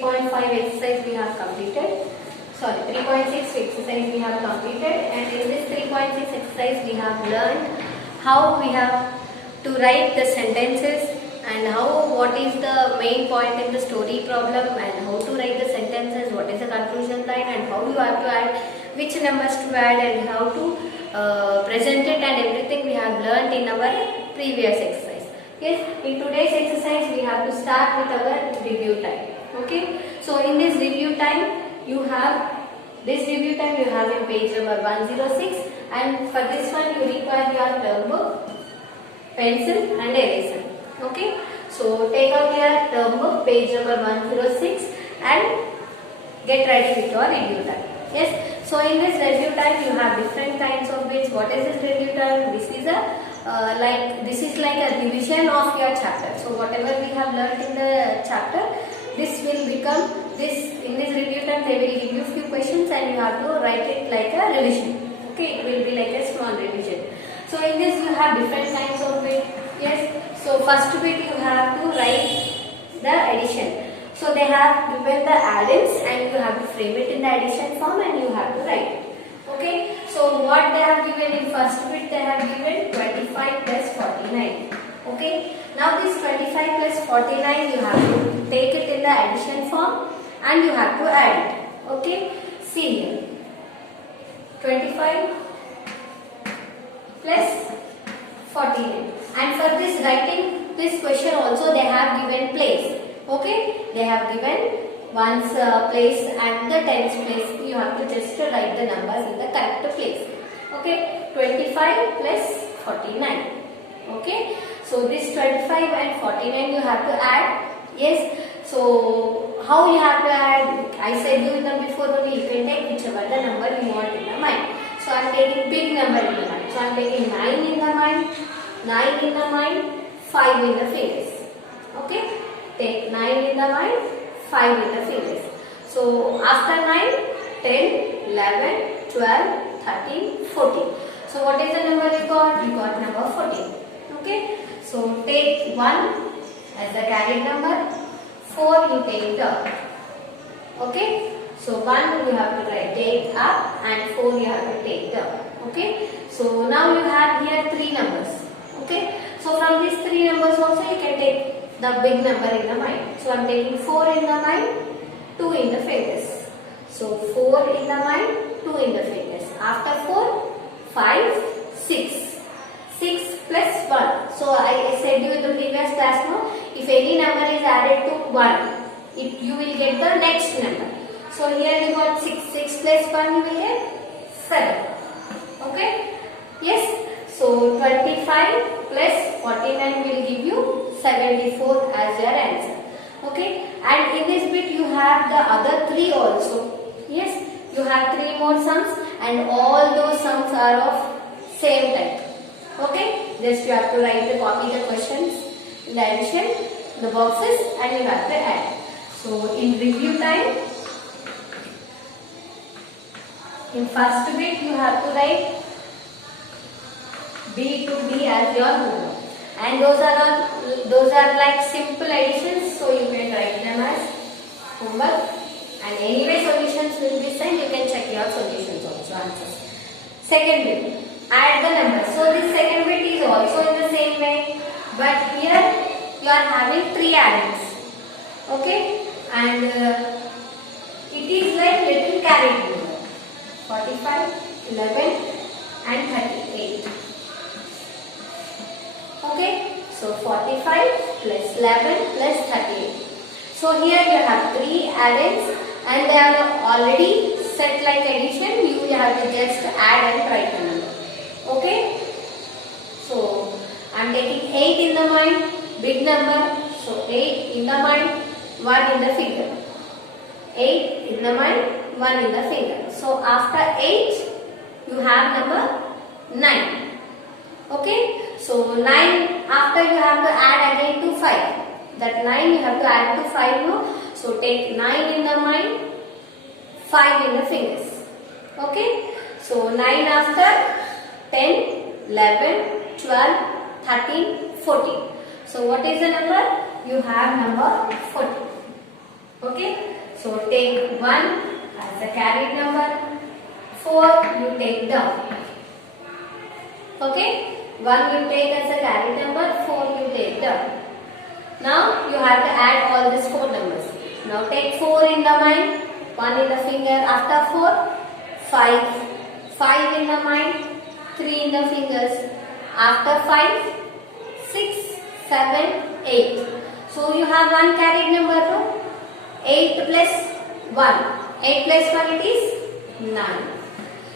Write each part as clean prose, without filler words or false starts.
3.5 exercise we have completed. Sorry, 3.6 exercise we have completed, and in this 3.6 exercise we have learned how we have to write the sentences and what is the main point in the story problem and how to write the sentences, what is the conclusion line and how you have to add, which numbers to add and how to present it, and everything we have learned in our previous exercise. Yes, in today's exercise we have to start with our review time. Okay, so in this review time you have in page number 106, and for this one you require your term book, pencil and eraser. Okay, so take out your term book, page number 106, and get ready with your review time. Yes, so in this review time you have different kinds of bits. What is this review time? This is like a revision of your chapter. So whatever we have learned in the chapter, this will become this. In this review time they will give you few questions and you have to write it like a revision. Okay, it will be like a small revision. So in this you have different kinds of bit. Yes, so first bit you have to write the addition. So they have given the addends and you have to frame it in the addition form and you have to write it. Okay, so what they have given in first bit, they have given 25 plus 49. Okay, now this 25 plus 49 you have to take it in the addition form and you have to add it. Okay, see here, 25 plus 49, and for this writing this question also they have given place. Okay, they have given one's place and the tens place. You have to just write the numbers in the correct place. Okay, 25 plus 49. Okay, so this 25 and 49 you have to add. Yes, so how you have to add? I said you in the before only, you can take whichever the number you want in the mind. So I am taking big number in the mind. So I am taking 9 in the mind, 9 in the mind, 5 in the fingers. Okay, take 9 in the mind, 5 in the fingers. So after 9, 10, 11, 12, 13, 14. So what is the number you got? You got number 14. Okay, so take 1 as the carried number, 4 you take down. Okay, so 1 you have to write take up and 4 you have to take down. Okay, so now you have here 3 numbers. Okay, so from these 3 numbers also you can take the big number in the mind. So I am taking 4 in the mind, 2 in the fingers. So 4 in the mind, 2 in the fingers. After 4, 5, 6. 6 plus 1. So I said you in the previous class, no, if any number is added to 1, you will get the next number. So here you got 6. 6 plus 1 you will get 7. Okay? Yes. So 25 plus 49 will give you 74 as your answer. Okay, and in this bit you have the other 3 also. Yes, you have 3 more sums and all those sums are of same type. Okay, just you have to copy the questions in the addition, the boxes, and you have to add. So in review time, in first bit you have to write B to D as your homework, and those are like simple additions, so you can write them as homework, and anyway solutions will be sent. You can check your solutions also, answers. Second bit, add the numbers. So this second bit is also in the same way, but here you are having 3 addends. Okay, and it is like little carried number, 45, 11 and 38. Okay, so 45 plus 11 plus 38. So here you have 3 addends and they are already set like addition. You have to just add and write the number. Okay, so I am taking 8 in the mind, big number. So 8 in the mind, 1 in the finger. 8 in the mind, 1 in the finger. So after 8 you have number 9. Okay, so 9 after you have to add again to 5. That 9 you have to add to 5 no. So take 9 in the mind, 5 in the fingers. Okay, so 9 after 10, 11, 12, 13, 14. So what is the number? You have number 14. Okay, so take 1 as a carried number, 4 you take down. Okay, 1 you take as a carried number, 4 you take down. Now you have to add all these 4 numbers. Now take 4 in the mind, 1 in the finger. After 4, 5. 5 in the mind, 3 in the fingers. After 5, 6, 7, 8. So you have one carried number, no? 8 plus 1. 8 plus 1 it is 9.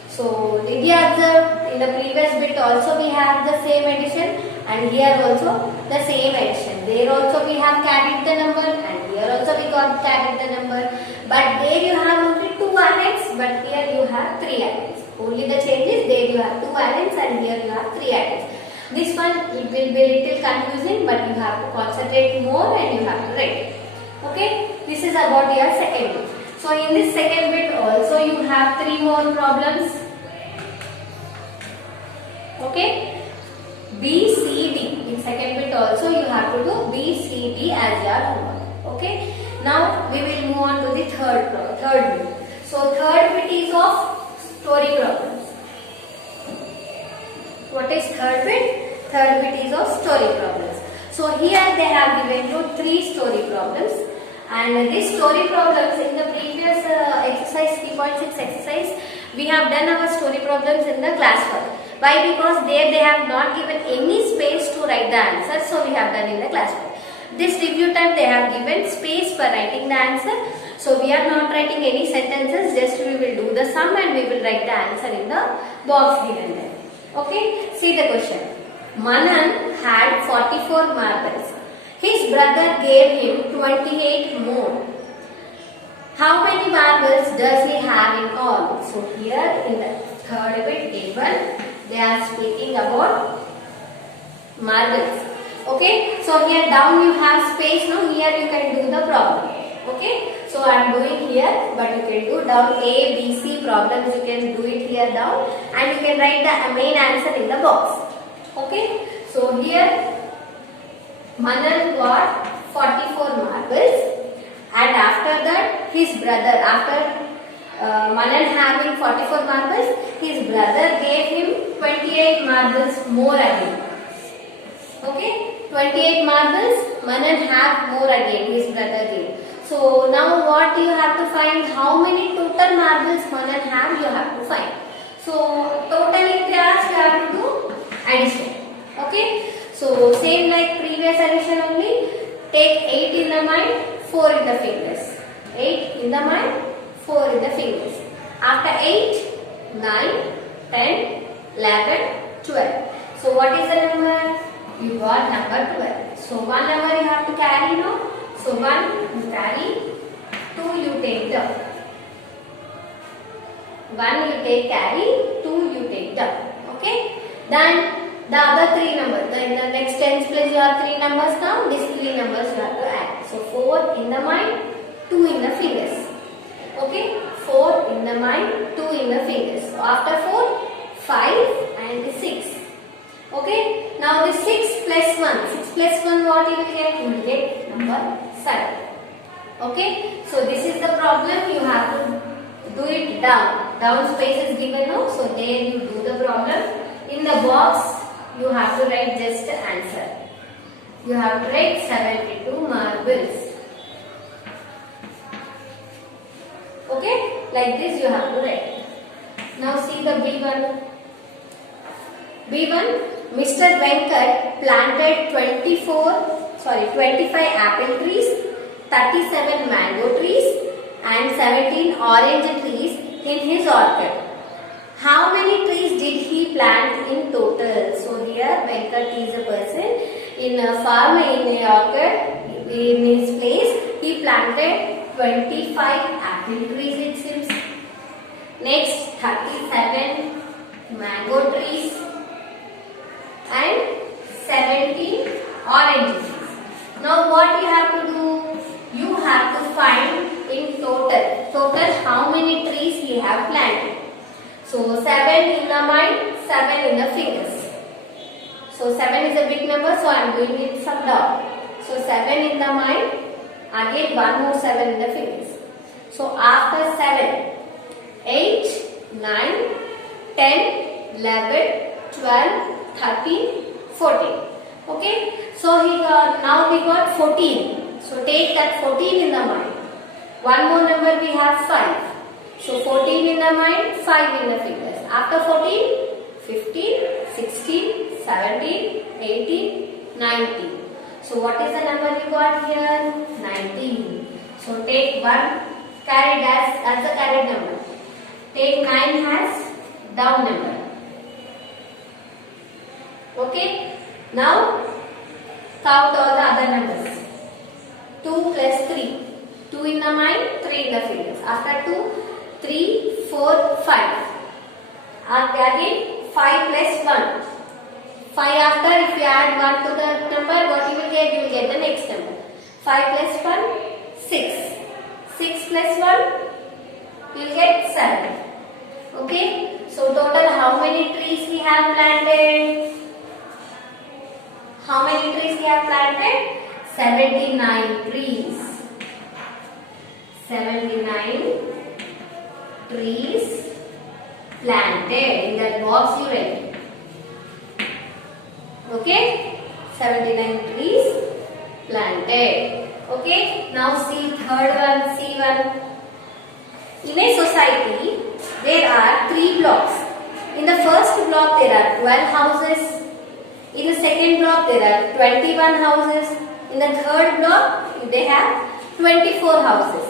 So did you observe in the previous bit also we have the same addition, and here also the same addition. There also we have carried the number, and here also we got carried the number. But there you have only 2 addends, but here you have 3 addends. Only the change is there you have 2 addends and here you have 3 addends. This one it will be little confusing, but you have to concentrate more and you have to write. Okay, this is about your second bit. So in this second bit also you have 3 more problems. Okay, B, C, D. In second bit also you have to do B, C, D as your homework. Okay, now we will move on to the third bit. So third bit is of story problems. What is third bit? Third bit is of story problems. So here they have given you 3 story problems, and these story problems in the previous exercise 3.6 exercise we have done our story problems in the classwork. Why? Because there they have not given any space to write the answer, so we have done in the classwork. This review time they have given space for writing the answer. So we are not writing any sentences, just we will do the sum and we will write the answer in the box given there. Okay, see the question. Manan had 44 marbles. His brother gave him 28 more. How many marbles does he have in all? So here in the third bit given, they are speaking about marbles. Okay, so here down you have space. Now here you can do the problem. Okay, so I am doing here, but you can do down A, B, C problems. You can do it here down, and you can write the main answer in the box. Okay, so here Manan got 44 marbles, and after that his brother, after Manan having 44 marbles, his brother gave him 28 marbles more again. Okay, 28 marbles Manan have more again, his brother gave. So now what you have to find, how many total marbles Manan have, you have to find. So total in class you have to do addition. Okay, so same like previous addition only, take 8 in the mind, 4 in the fingers. 8 in the mind, 4 in the fingers. After 8, 9, 10, 11, 12. So what is the number? You got number 12. So one number you have to carry now. So 1 you carry, 2 you take down. 1 you take carry, 2 you take down. Okay. Then the other 3 numbers. In the next tens place you have 3 numbers now. These 3 numbers you have to add. So 4 in the mind, 2 in the fingers. Okay. 4 in the mind, 2 in the fingers. So after 4, 5 and 6. Okay. Now the 6 plus 1. 6 plus 1 what you will get? You will get number 7. Okay. So this is the problem. You have to do it down. Down space is given now. So there you do the problem. In the box you have to write just the answer. You have to write 72 marbles. Okay. Like this you have to write. Now see the B1. B1, Mr. Venkat planted 25 apple trees, 37 mango trees and 17 orange trees in his orchard. How many trees did he plant in total? So here Venkat is a person in a farm, in a orchard, in his place he planted 25 apple trees it seems. Next 37 mango trees and 17 orange trees. Now what you have to do? You have to find in total. Total how many trees he have planted. So 7 in the mind, 7 in the fingers. So 7 is a big number, so I am doing it sum down. So 7 in the mind. Again one more 7 in the fingers. So after 7, 8, 9, 10, 11, 12, 13, 14. Okay. So now we got 14. So take that 14 in the mind. One more number we have 5. So 14 in the mind, 5 in the fingers. After 14, 15, 16, 17, 18, 19. So what is the number we got here? 19. So take 1 carried as the carried number. Take 9 as down number. Okay. Now count all the other numbers. 2 plus 3. 2 in the mind, 3 in the fingers. After 2, 3, 4, 5. Again 5 plus 1. 5 after, if you add 1 to the number, what you will get? You will get the next number. 5 plus 1, 6. 6 plus 1, you will get 7. Okay. So total how many trees we have planted? How many trees we have planted? 79 trees. 79 trees planted. In that box you write. Okay. 79 trees planted. Okay. Now see third one, C1. In a society, there are 3 blocks. In the first block there are 12 houses. In the second block there are 21 houses. In the third block they have 24 houses.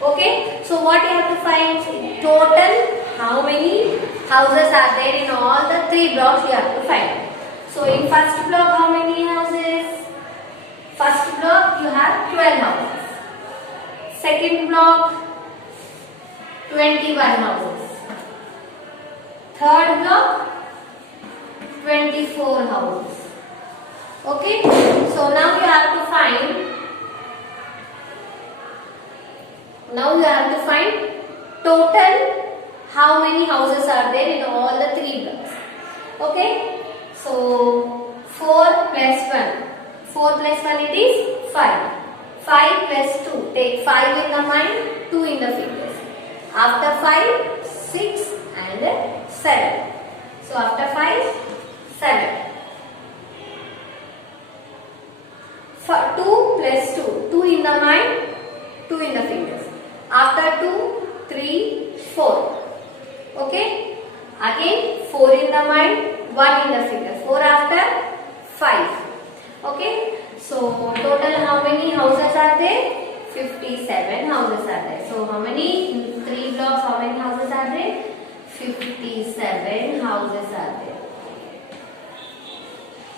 Okay. So what you have to find? Total how many houses are there in all the 3 blocks you have to find. So in first block how many houses? First block you have 12 houses. Second block 21 houses. Third block 24 houses. Okay. So now you have to find. Now you have to find total how many houses are there in all the 3 blocks. Okay. So 4 plus 1. 4 plus 1 it is 5. 5 plus 2. Take 5 in the mind, 2 in the fingers. After 5, 6 and 7. So after 5, 7. 2 plus 2. 2 in the mind, 2 in the fingers. After 2, 3, 4. Okay. Again 4 in the mind, 1 in the fingers. 4 after 5. Okay. So total how many houses are there? 57 houses are there. So how many? In 3 blocks how many houses are there? 57 houses are there.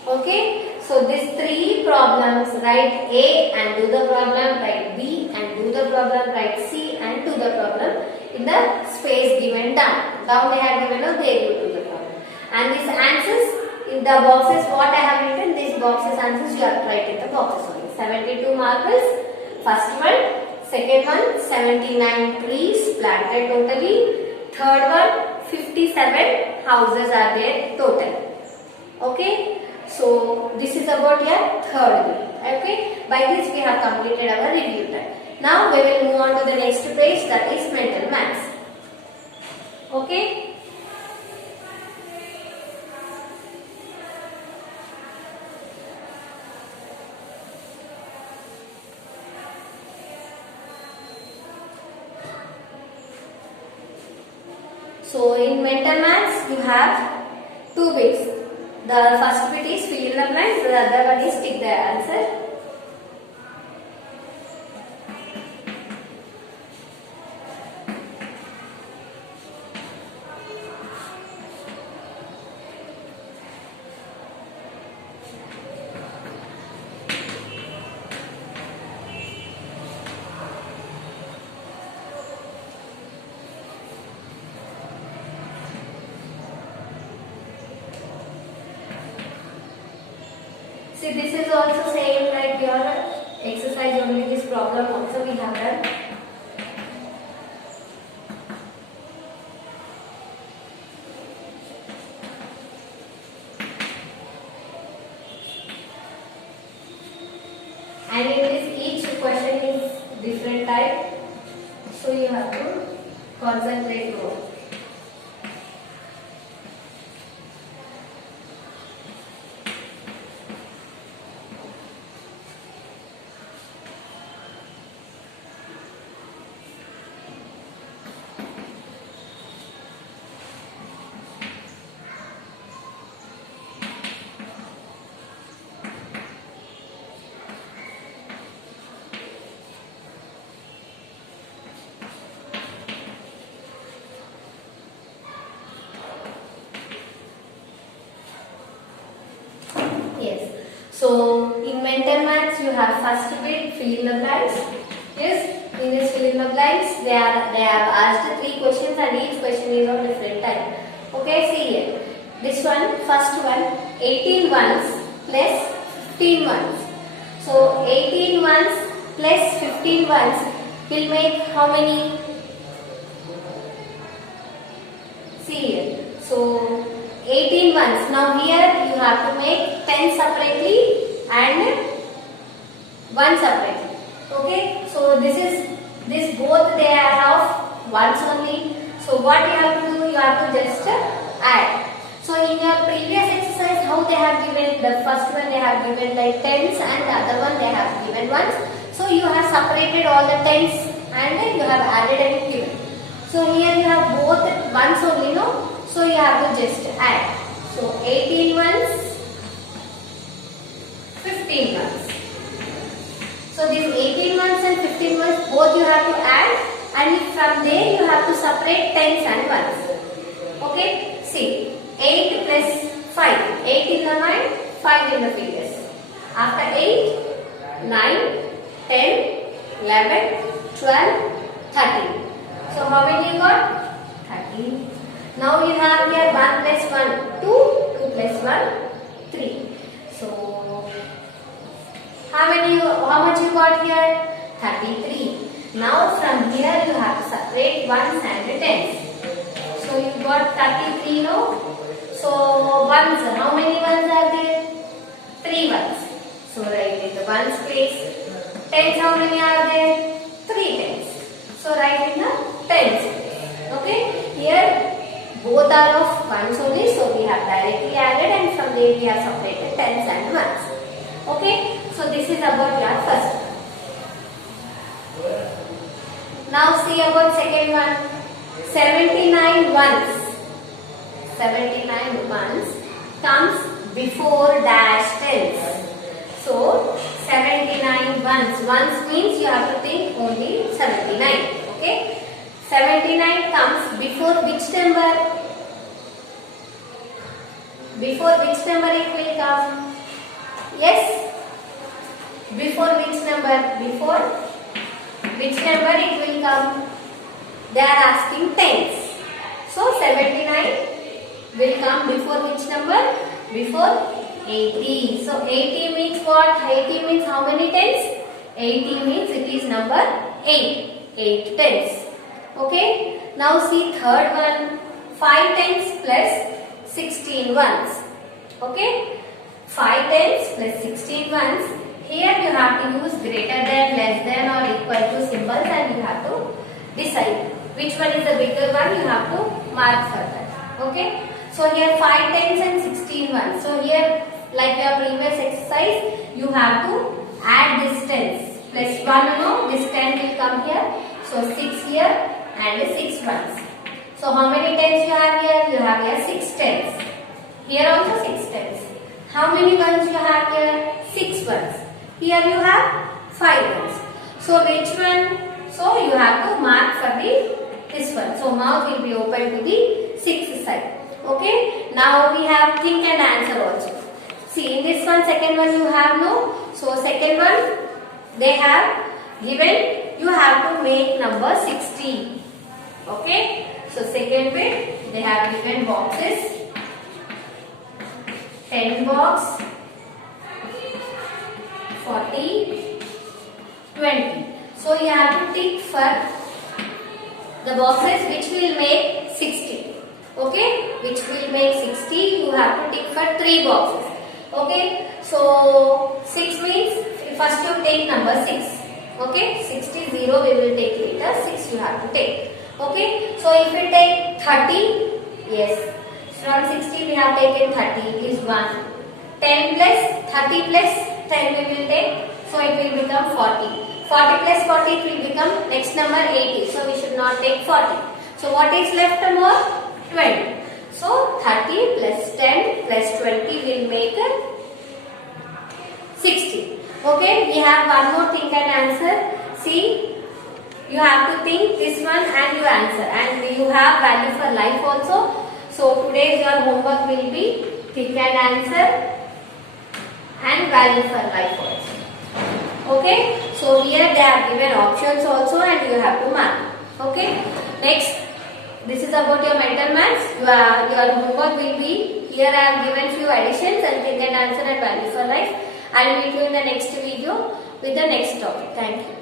Okay. So these 3 problems, write A and do the problem, write B and do the problem, write C and do the problem in the space given down. Down they have given up, they will do the problem. And these answers in the boxes, what I have written, these boxes answers you have to write in the boxes only. 72 marbles, first one. Second one, 79 trees planted totally. Third one, 57 houses are there total. Okay. So this is about your third unit. Okay. By this we have completed our review time. Now we will move on to the next page, that is mental maths. Okay. So in mental maths you have 2 bits. The first bit is fill in the blanks, the other one is tick the answer. See, this is also same like your exercise, only this problem also we have done. And in this each question is different type. So you have to concentrate more. Yes. So in mental maths you have first bit fill in the blanks. Yes. In this fill in the blanks they have asked 3 questions and each question is of different type. Okay. See here. This one, first one, 18 ones plus 15 ones. So 18 ones plus 15 ones will make how many? See here. So 18 ones. Now here you have to make 10 separately and 1 separately. Okay. So this both they are of ones only. So what you have to do? You have to just add. So in your previous exercise, how they have given, the first one they have given like tens and the other one they have given ones. So you have separated all the tens and you have added and given. So here you have both ones only, no? So you have to just add. So 18 ones, 15 ones. So these 18 ones and 15 ones both you have to add, and from there you have to separate tens and ones. Okay? See, 8 plus 5. 8 in the mind, 5 in the fingers. After 8, 9, 10, 11, 12, 13. So how many you got? 13. Now you have here 1 plus 1, 2, 2 plus 1, 3. So how much you got here? 33. Now from here you have to separate ones and tens. So you got 33 now. So ones, how many ones are there? 3 ones. So write in the ones place. Tens, how many are there? 3 tens. So write in the tens. Okay. Here both are of ones only. So we have directly added, and from there we have separated tens and ones. Okay. So this is about your first. Now see about second one. 79 ones. 79 ones comes before dash tens. So 79 ones. Ones means you have to think only 79. Okay. 79 comes before which number? Before which number it will come? Yes. Before which number? Before which number it will come? They are asking tens. So 79 will come before which number? Before 80. So 80 means what? 80 means how many tens? 80 means it is number 8. 8 tens. Okay. Now see third one. 5 tens plus 16 ones. Okay. 5 tens plus 16 ones. Here you have to use greater than, less than or equal to symbols, and you have to decide which one is the bigger one. You have to mark for that. Okay. So here 5 tens and 16 ones. So here, like your previous exercise, you have to add this tens. Plus 1, no, this 10 will come here. So 6 here and 6 ones. So how many tens you have here? You have here 6 tens. Here also 6 tens. How many ones you have here? 6 ones. Here you have 5 ones. So which one? So you have to mark for this one. So mouth will be open to the 6th side. Okay. Now we have think and answer also. See in this one, second one you have no. So second one they have given, you have to make number 60. Okay. So second bit they have given boxes. 10 box, 40, 20. So you have to tick for the boxes which will make 60. Okay, which will make 60. You have to tick for 3 boxes. Okay, so 6 means first you take number 6. Okay, 60 0 we will take later, 6 you have to take. Okay, so if we take 30, yes, from 60 we have taken 30 is 1. 10 plus 30 plus 10 we will take, so it will become 40. 40 plus 40 it will become next number 80, so we should not take 40. So what is left more? 20. So 30 plus 10 plus 20 will make 60. Okay, we have one more thing and answer. See, you have to think this one and you answer, and you have value for life also. So today's your homework will be think and answer and value for life also. Okay, so here they have given options also and you have to mark. Okay, next, this is about your mental maths. Your homework will be, here I have given few additions and think and answer and value for life. I will meet you in the next video with the next topic. Thank you.